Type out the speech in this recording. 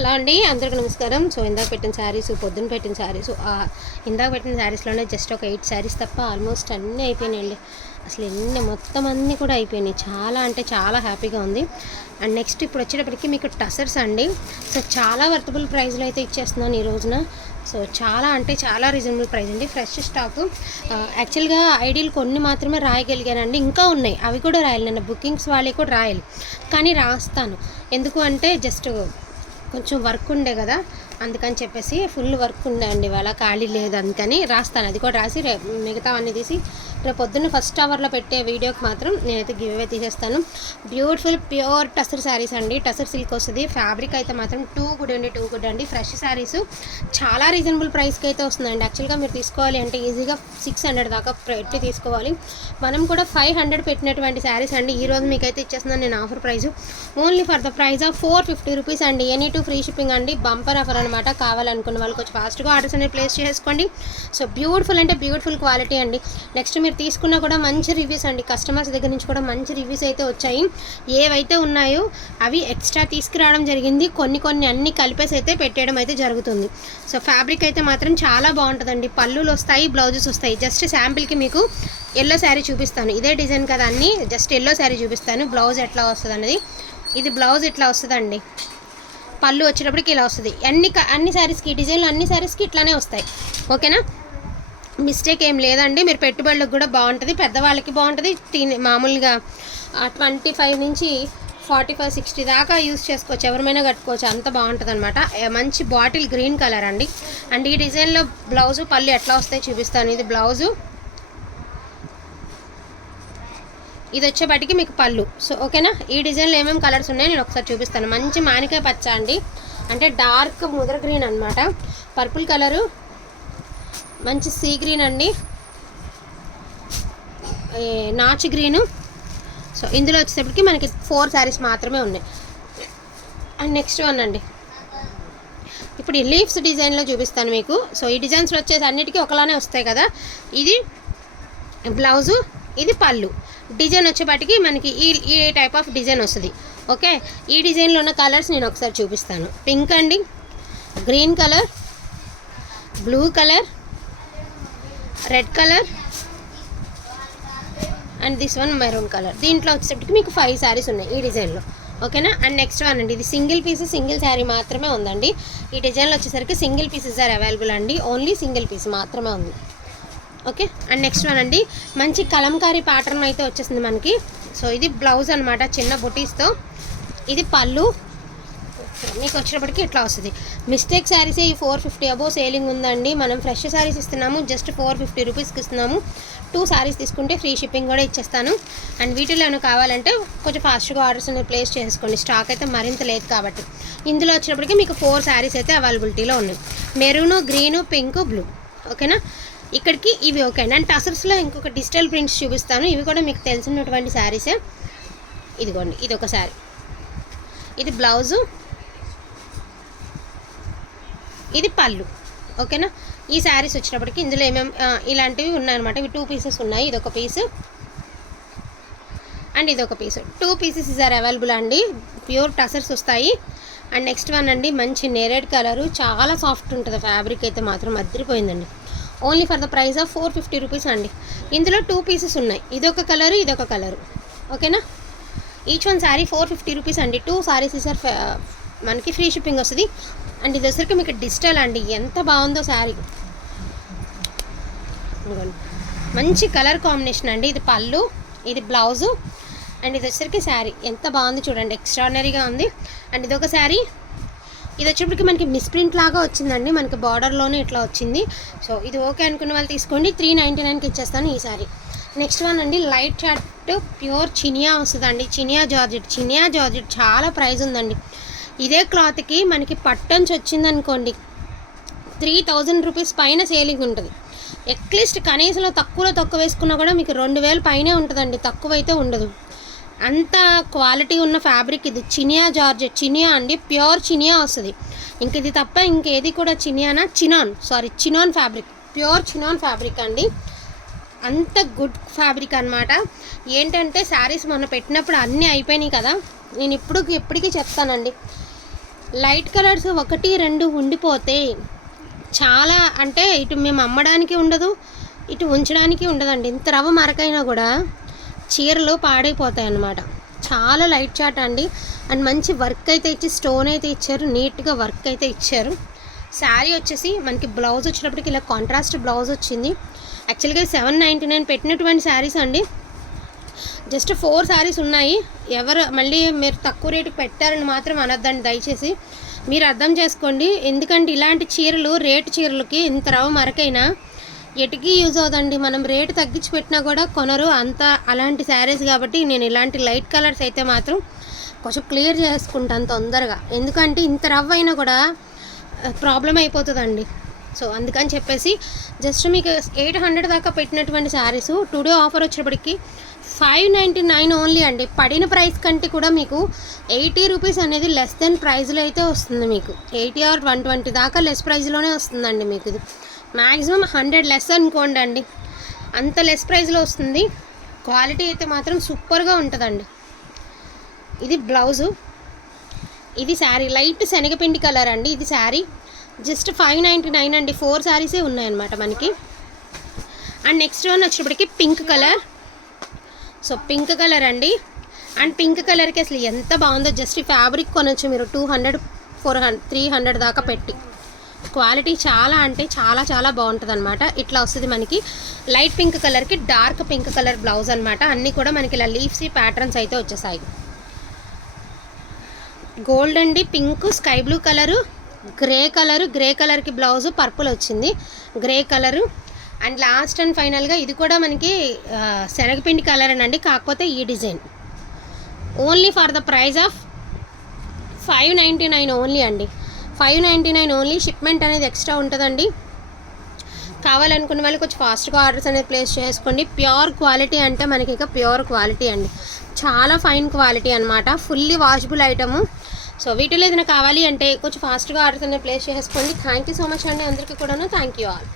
Hello అండి అందరికీ నమస్కారం. సో ఇందాక పెట్టిన శారీస్ పొద్దున్న పెట్టిన శారీస్ ఇందాక పెట్టిన శారీస్లోనే జస్ట్ ఒక ఎయిట్ శారీస్ తప్ప ఆల్మోస్ట్ అన్నీ అయిపోయినాయండి. అసలు ఎన్ని మొత్తం అన్నీ కూడా అయిపోయినాయి. చాలా అంటే చాలా హ్యాపీగా ఉంది. అండ్ నెక్స్ట్ ఇప్పుడు వచ్చేటప్పటికి మీకు టసర్స్ అండి. సో చాలా వర్తబుల్ ప్రైస్లో అయితే ఇచ్చేస్తున్నాను ఈ రోజున. సో చాలా అంటే చాలా రీజనబుల్ ప్రైస్ అండి. ఫ్రెష్ స్టాక్ యాక్చువల్గా ఐడియల్ కొన్ని మాత్రమే రాయగలిగానండి. ఇంకా ఉన్నాయి. అవి కూడా రాయాలి. నేను బుకింగ్స్ వాళ్ళే కూడా రాయాలి. కానీ రాస్తాను. ఎందుకు అంటే జస్ట్ కొంచెం వర్క్ ఉండే కదా అందుకని చెప్పేసి ఫుల్ వర్క్ ఉండే అండి ఇవాళ ఖాళీ లేదు అందుకని రాస్తాను. అది కూడా రాసి రే మిగతావన్నీ తీసి రేపు పొద్దున్న ఫస్ట్ అవర్లో పెట్టే వీడియోకి మాత్రం నేనైతే గివ్ అవే తీసేస్తాను. బ్యూటిఫుల్ ప్యూర్ టసర్ శారీస్ అండి. టసర్ సిల్క్ వస్తుంది. ఫ్యాబ్రిక్ అయితే మాత్రం టూ గుడ్ అండి టూ గుడ్ అండి. ఫ్రెష్ శారీస్ చాలా రీజనబుల్ ప్రైస్కి అయితే వస్తుందండి. యాక్చువల్గా మీరు తీసుకోవాలి అంటే ఈజీగా సిక్స్ హండ్రెడ్ దాకా పెట్టి తీసుకోవాలి. మనం కూడా ఫైవ్ హండ్రెడ్ పెట్టినటువంటి శారీస్ అండి. ఈ రోజు మీకైతే ఇచ్చేస్తున్నాను నేను offer price only for the price of four fifty rupees అండి. ఎనీ టూ ఫ్రీ షిప్పింగ్ అండి. బంపర్ ఆఫర్ అనమాట కావాలనుకున్న వాళ్ళు కొంచెం ఫాస్ట్గా ఆర్డర్స్ అనేది ప్లేస్ చేసుకోండి. సో బ్యూటిఫుల్ అంటే బ్యూటిఫుల్ క్వాలిటీ అండి. నెక్స్ట్ మీరు తీసుకున్నా కూడా మంచి రివ్యూస్ అండి. కస్టమర్స్ దగ్గర నుంచి కూడా మంచి రివ్యూస్ అయితే వచ్చాయి. ఏవైతే ఉన్నాయో అవి ఎక్స్ట్రా తీసుకురావడం జరిగింది. కొన్ని కొన్ని అన్ని కలిపేసి అయితే పెట్టేయడం అయితే జరుగుతుంది. సో ఫ్యాబ్రిక్ అయితే మాత్రం చాలా బాగుంటుందండి. పళ్ళులు వస్తాయి బ్లౌజెస్ వస్తాయి. జస్ట్ శాంపిల్కి మీకు ఎల్లో శారీ చూపిస్తాను. ఇదే డిజైన్ కదా అన్ని. జస్ట్ ఎల్లో శారీ చూపిస్తాను. బ్లౌజ్ ఎట్లా వస్తుంది అనేది ఇది బ్లౌజ్ ఇట్లా వస్తుందండి? పళ్ళు వచ్చేటప్పటికి ఇలా వస్తుంది. అన్ని అన్ని శారీస్కి డిజైన్లు అన్ని శారీస్కి ఇట్లానే వస్తాయి. ఓకేనా మిస్టేక్ ఏం లేదండి. మీరు పెట్టుబడులకు కూడా బాగుంటుంది పెద్దవాళ్ళకి బాగుంటుంది. తిని మామూలుగా ట్వంటీ ఫైవ్ నుంచి ఫార్టీ ఫైవ్ సిక్స్టీ దాకా యూస్ చేసుకోవచ్చు. ఎవరిమైనా కట్టుకోవచ్చు. అంత బాగుంటుంది అనమాట మంచి బాటిల్ గ్రీన్ కలర్ అండి. అండ్ ఈ డిజైన్లో బ్లౌజు పళ్ళు ఎట్లా వస్తాయి చూపిస్తాను. ఇది బ్లౌజు. ఇది వచ్చేపాటికి మీకు పళ్ళు. సో ఓకేనా? ఈ డిజైన్లో ఏమేమి కలర్స్ ఉన్నాయో నేను ఒకసారి చూపిస్తాను. మంచి మానికాయ పచ్చ అండి. అంటే డార్క్ ముదర గ్రీన్ అనమాట పర్పుల్ కలరు మంచి సీ గ్రీన్ అండి. ఏ, నాచు గ్రీను. సో ఇందులో వచ్చేటప్పటికి మనకి ఫోర్ శారీస్ మాత్రమే ఉన్నాయి. అండ్ నెక్స్ట్ వన్ అండి. ఇప్పుడు ఈ లీవ్స్ డిజైన్లో చూపిస్తాను మీకు. సో ఈ డిజైన్స్లో వచ్చేసి అన్నిటికీ ఒకలానే వస్తాయి కదా. ఇది బ్లౌజు ఇది పళ్ళు. డిజైన్ వచ్చేపాటికి మనకి ఈ ఈ టైప్ ఆఫ్ డిజైన్ వస్తుంది. ఓకే? ఈ డిజైన్లో ఉన్న కలర్స్ నేను ఒకసారి చూపిస్తాను. పింక్ అండి. Green colour. Blue colour. Red colour and this one maroon colour. దీంట్లో వచ్చేటప్పటికి మీకు ఫైవ్ శారీస్ ఉన్నాయి ఈ డిజైన్లో ఓకేనా? అండ్ నెక్స్ట్ వన్ అండి. ఇది సింగిల్ పీస్ సింగిల్ శారీ మాత్రమే ఉందండి. ఈ డిజైన్లో వచ్చేసరికి సింగిల్ పీసెస్ ఆర్ అవైలబుల్ అండి. ఓన్లీ సింగిల్ పీస్ మాత్రమే ఉంది. ఓకే? అండ్ నెక్స్ట్ వన్ అండి. మంచి కలంకారీ ప్యాటర్న్ అయితే వచ్చేసింది మనకి. సో ఇది బ్లౌజ్ అనమాట చిన్న బుటీస్తో ఇది పళ్ళు. మీకు వచ్చినప్పటికి ఇట్లా వస్తుంది. మిస్టేక్ శారీసే ఈ ఫోర్ ఫిఫ్టీ అబో సేలింగ్ ఉందండి. మనం ఫ్రెష్ శారీస్ ఇస్తున్నాము. జస్ట్ ఫోర్ ఫిఫ్టీ రూపీస్కి ఇస్తున్నాము. టూ శారీస్ తీసుకుంటే ఫ్రీ షిప్పింగ్ కూడా ఇచ్చేస్తాను. అండ్ వీటిలో కావాలంటే కొంచెం ఫాస్ట్గా ఆర్డర్స్ అనేది ప్లేస్ చేసుకోండి. స్టాక్ అయితే మరింత లేదు కాబట్టి. ఇందులో వచ్చినప్పటికి మీకు ఫోర్ శారీస్ అయితే అవైలబిలిటీలో ఉన్నాయి. మెరూను గ్రీను పింక్ బ్లూ ఓకేనా ఇక్కడికి ఇవి ఓకే అండి అండ్ టసర్స్లో ఇంకొక డిజిటల్ ప్రింట్స్ చూపిస్తాను. ఇవి కూడా మీకు తెలిసినటువంటి శారీసే. ఇదిగోండి ఇది ఒక శారీ. ఇది బ్లౌజు ఇది పళ్ళు ఓకేనా? ఈ శారీస్ వచ్చినప్పటికి ఇందులో ఏమేమి ఇలాంటివి ఉన్నాయన్నమాట. ఇవి టూ పీసెస్ ఉన్నాయి. ఇదొక పీసు అండ్ ఇదొక piece two pieces is are available అండి. ప్యూర్ టసర్స్ వస్తాయి. అండ్ నెక్స్ట్ వన్ అండి మంచి నేరేడ్ కలరు చాలా సాఫ్ట్ ఉంటుంది. ఫ్యాబ్రిక్ అయితే మాత్రం అదిరిపోయిందండి only for the price of four fifty rupees అండి. ఇందులో టూ పీసెస్ ఉన్నాయి. ఇదొక కలరు ఇదొక కలరు ఓకేనా? Each one saree four fifty rupees అండి. టూ శారీస్ ఇస్ ఆర్ మనకి ఫ్రీ షిప్పింగ్ వస్తుంది. అండ్ ఇది వచ్చరికి మీకు డిజిటల్ అండి. ఎంత బాగుందో శారీ. మంచి కలర్ కాంబినేషన్ అండి. ఇది పళ్ళు ఇది బ్లౌజు అండ్ ఇది వచ్చరికి శారీ. ఎంత బాగుంది చూడండి. ఎక్స్ట్రాడినరీగా ఉంది. అండ్ ఇది ఒక శారీ. ఇది వచ్చేప్పటికి మనకి మిస్ప్రింట్ లాగా వచ్చిందండి. మనకి బార్డర్లోనే ఇట్లా వచ్చింది. సో ఇది ఓకే అనుకున్న వాళ్ళు తీసుకోండి. త్రీ నైంటీ నైన్కి ఇచ్చేస్తాను ఈ శారీ. నెక్స్ట్ వన్ అండి. లైట్ చార్ట్ ప్యూర్ చినియా వస్తుందండి. చినియా జార్జెట్. చినియా జార్జెట్ చాలా ప్రైస్ ఉందండి. ఇదే క్లాత్కి మనకి పట్టంచి వచ్చిందనుకోండి త్రీ థౌజండ్ రూపీస్ పైన సేలింగ్ ఉంటుంది. అట్లీస్ట్ కనీసంలో తక్కువలో తక్కువ వేసుకున్నా కూడా మీకు రెండు వేలు పైనే ఉంటుందండి తక్కువ అయితే ఉండదు. అంత క్వాలిటీ ఉన్న ఫ్యాబ్రిక్ ఇది చినియా జార్జెట్ చినియా అండి ప్యూర్ చినియా వస్తుంది. ఇంక ఇది తప్ప ఇంకేది కూడా చినియానా? Chinon sorry chinon fabric pure chinon fabric అండి. అంత గుడ్ ఫ్యాబ్రిక్ అన్నమాట. ఏంటంటే శారీస్ మొన్న పెట్టినప్పుడు అన్నీ అయిపోయినాయి కదా నేను ఇప్పుడు ఎప్పటికీ చెప్తానండి. లైట్ కలర్స్ ఒకటి రెండు ఉండిపోతే చాలా అంటే ఇటు మేము అమ్మడానికి ఉండదు ఇటు ఉంచడానికి ఉండదండి. ఇంత రవ్వ మరకైనా కూడా చీరలు పాడైపోతాయి అన్నమాట చాలా లైట్ చాట్ అండి. అండ్ మంచి వర్క్ అయితే ఇచ్చి స్టోన్ అయితే ఇచ్చారు నీట్గా వర్క్ అయితే ఇచ్చారు. శారీ వచ్చేసి మనకి బ్లౌజ్ వచ్చినప్పటికి ఇలా కాంట్రాస్ట్ బ్లౌజ్ వచ్చింది. యాక్చువల్గా సెవెన్ నైంటీ నైన్ పెట్టినటువంటి శారీస్ అండి. జస్ట్ ఫోర్ శారీస్ ఉన్నాయి. ఎవరు మళ్ళీ మీరు తక్కువ రేటుకి పెట్టారని మాత్రం అనొద్దండి దయచేసి. మీరు అర్థం చేసుకోండి. ఎందుకంటే ఇలాంటి చీరలు రేటు చీరలకి ఇంత రవ మరకైనా ఎటుకి యూజ్ అవుదండి మనం రేటు తగ్గించి పెట్టినా కూడా కొనరు. అంత అలాంటి శారీస్ కాబట్టి నేను ఇలాంటి లైట్ కలర్స్ అయితే మాత్రం కొంచెం క్లియర్ చేసుకుంటాను తొందరగా. ఎందుకంటే ఇంత రవ్వ అయినా కూడా ప్రాబ్లం అయిపోతుందండి. సో అందుకని చెప్పేసి జస్ట్ మీకు ఎయిట్ హండ్రెడ్ దాకా పెట్టినటువంటి శారీస్ టుడే ఆఫర్ వచ్చేటప్పటికి ఫైవ్ నైంటీ నైన్ ఓన్లీ అండి. పడిన ప్రైస్ కంటే కూడా మీకు ఎయిటీ రూపీస్ అనేది లెస్ దెన్ ప్రైస్లో అయితే వస్తుంది మీకు. ఎయిటీ ఆర్ వన్ ట్వంటీ దాకా లెస్ ప్రైస్లోనే వస్తుందండి మీకు ఇది. మ్యాక్సిమం హండ్రెడ్ లెస్ అనుకోండి అండి. అంత లెస్ ప్రైస్లో వస్తుంది. క్వాలిటీ అయితే మాత్రం సూపర్గా ఉంటుందండి. ఇది బ్లౌజు. ఇది శారీ లైట్ శనగపిండి కలర్ అండి. ఇది saree just five ninety nine అండి. ఫోర్ శారీసే ఉన్నాయన్నమాట మనకి. అండ్ నెక్స్ట్ వన్ వచ్చేటప్పటికి pink colour. So pink colour అండి. అండ్ పింక్ కలర్కి అసలు ఎంత బాగుందో. జస్ట్ ఈ ఫ్యాబ్రిక్ కొనొచ్చు మీరు. Two hundred four hundred three hundred దాకా పెట్టి. క్వాలిటీ చాలా అంటే చాలా చాలా బాగుంటుంది అనమాట ఇట్లా వస్తుంది మనకి. లైట్ పింక్ కలర్కి డార్క్ పింక్ కలర్ బ్లౌజ్ అనమాట అన్నీ కూడా మనకి ఇలా లీవ్సీ ప్యాటర్న్స్ అయితే వచ్చేసాయి. గోల్డ్ అండి. Pink sky blue colour. Grey colour grey కలర్కి బ్లౌజ్ పర్పుల్ వచ్చింది. Grey colour. And last and ఫైనల్గా ఇది కూడా మనకి శనగపిండి కలర్ అండి కాకపోతే ఈ design. Only for the price of five ninety nine only అండి. Five ninety nine only. Shipment అనేది ఎక్స్ట్రా ఉంటుందండి. కావాలనుకున్న వాళ్ళు కొంచెం ఫాస్ట్గా ఆర్డర్స్ అనేది ప్లేస్ చేసుకోండి. ప్యూర్ క్వాలిటీ అంటే మనకి ఇక ప్యూర్ క్వాలిటీ అండి. చాలా ఫైన్ క్వాలిటీ అనమాట ఫుల్లీ వాషబుల్ ఐటము. సో వీటిలో ఏదైనా కావాలి అంటే కొంచెం ఫాస్ట్గా ఆర్డర్స్ అనేది ప్లేస్ చేసుకోండి థ్యాంక్ యూ సో మచ్ అండి అందరికీ కూడాను. Thank you all